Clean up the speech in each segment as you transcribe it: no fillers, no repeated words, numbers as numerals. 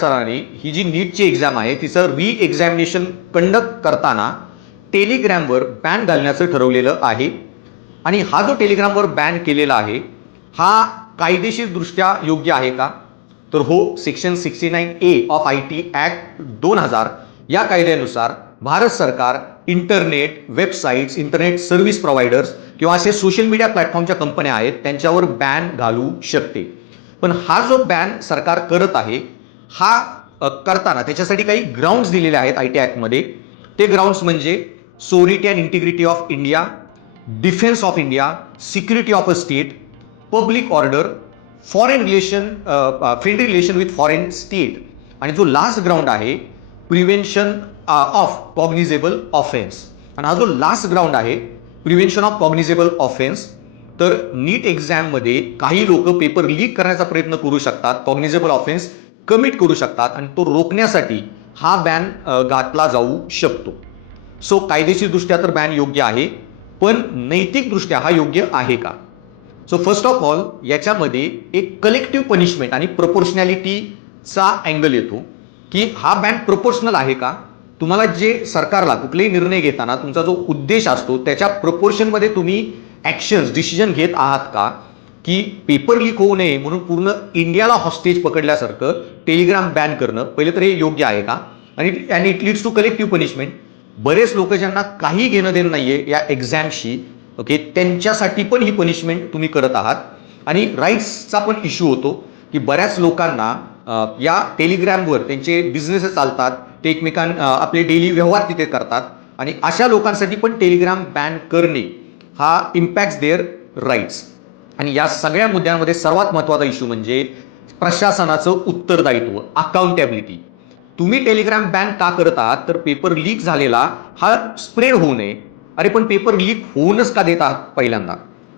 प्रशासनाने ही जी नीटची एक्झाम आहे तिचं री एक्झामिनेशन कंडक्ट करताना टेलिग्रामवर बॅन घालण्याचं ठरवलेलं आहे. आणि हा जो टेलिग्रामवर बॅन केलेला आहे हा कायदेशीरदृष्ट्या योग्य आहे का? तर हो, section 69A of IT act 2000 या कायद्यानुसार भारत सरकार internet websites, internet service providers किंवा असे सोशल मीडिया प्लॅटफॉर्मच्या कंपन्या आहेत त्यांच्यावर बॅन घालू शकते. पण हा जो बॅन सरकार करत आहे हा करताना त्याच्यासाठी काही ग्राउंड्स दिलेले आहेत IT ॲक्टमध्ये. ते ग्राउंड्स म्हणजे sovereignty and integrity of India, defence of India, security of a state, public order, foreign relation, friendly relation with foreign state, आणि जो लास्ट ग्राउंड आहे प्रिव्हेन्शन ऑफ कॉग्निझेबल ऑफेन्स. आणि हा जो लास्ट ग्राउंड आहे prevention of cognizable offence, तर नीट एक्झाममध्ये काही लोक पेपर लीक करण्याचा प्रयत्न करू शकतात, कॉग्निझेबल ऑफेन्स कमिट करू शकतात आणि तो रोखण्यासाठी हा बॅन घातला जाऊ शकतो. सो कायदेशीरदृष्ट्या तर बॅन योग्य आहे, पण नैतिकदृष्ट्या हा योग्य आहे का? सो फर्स्ट ऑफ ऑल याच्यामध्ये एक कलेक्टिव्ह पनिशमेंट आणि प्रोपोर्शनॅलिटीचा अँगल येतो की हा बॅन प्रोपोर्शनल आहे का? तुम्हाला जे सरकारला कुठलेही निर्णय घेताना तुमचा जो उद्देश असतो त्याच्या प्रपोर्शनमध्ये तुम्ही ॲक्शन्स डिसिजन घेत आहात का? की पेपर लीक होऊ नये म्हणून पूर्ण इंडियाला हॉस्टेज पकडल्यासारखं टेलिग्राम बॅन करणं, पहिले तर हे योग्य आहे का? आणि it leads to collective punishment. बरेच लोक ज्यांना काही घेणं देणं नाहीये या एक्झामशी, ओके, त्यांच्यासाठी पण ही पनिशमेंट तुम्ही करत आहात. आणि राईट्सचा पण इश्यू होतो की बऱ्याच लोकांना या टेलिग्रामवर त्यांचे बिझनेस चालतात, ते आपले डेली व्यवहार तिथे करतात, आणि अशा लोकांसाठी पण टेलिग्राम बॅन करणे हा इम्पॅक्ट्स देअर राईट्स. आणि या सगळ्या मुद्द्यांमध्ये सर्वात महत्त्वाचा इश्यू म्हणजे प्रशासनाचं उत्तरदायित्व, अकाउंटेबिलिटी. तुम्ही टेलिग्राम बॅन का करत आहात? तर पेपर लीक झालेला हा स्प्रेड होऊ नये. अरे पण पेपर लीक होऊनच का देत आहात? पहिल्यांदा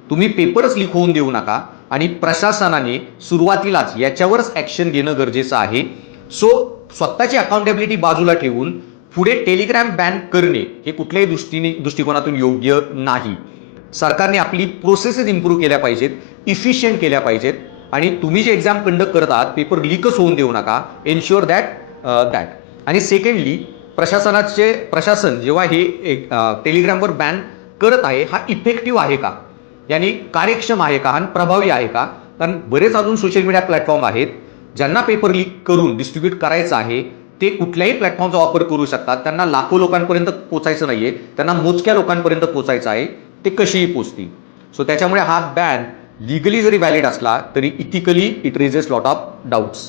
तुम्ही पेपरच लीक होऊन देऊ नका, आणि प्रशासनाने सुरुवातीलाच याच्यावरच ॲक्शन घेणं गरजेचं आहे. सो स्वतःची अकाउंटेबिलिटी बाजूला ठेवून पुढे टेलिग्राम बॅन करणे हे कुठल्याही दृष्टिकोनातून योग्य नाही. सरकारने आपली प्रोसेसेस इम्प्रूव्ह केल्या पाहिजेत, इफिशियंट केल्या पाहिजेत, आणि तुम्ही जे एक्झाम कंडक्ट करत आहात पेपर लीकच होऊन देऊ नका. Ensure that. आणि सेकंडली प्रशासन जेव्हा हे टेलिग्रामवर बॅन करत आहे हा इफेक्टिव्ह आहे का, यानी कार्यक्षम आहे का आणि प्रभावी आहे का? कारण बरेच अजून सोशल मीडिया प्लॅटफॉर्म आहेत ज्यांना पेपर लीक करून डिस्ट्रीब्यूट करायचं आहे, ते कुठल्याही प्लॅटफॉर्मचा वापर करू शकतात. त्यांना लाखो लोकांपर्यंत पोचायचं नाहीये, त्यांना मोजक्या लोकांपर्यंत पोचायचं आहे, ते कशीही पोचतील. सो त्याच्यामुळे हा बॅन लिगली जरी व्हॅलिड असला तरी ethically it raises lot of doubts.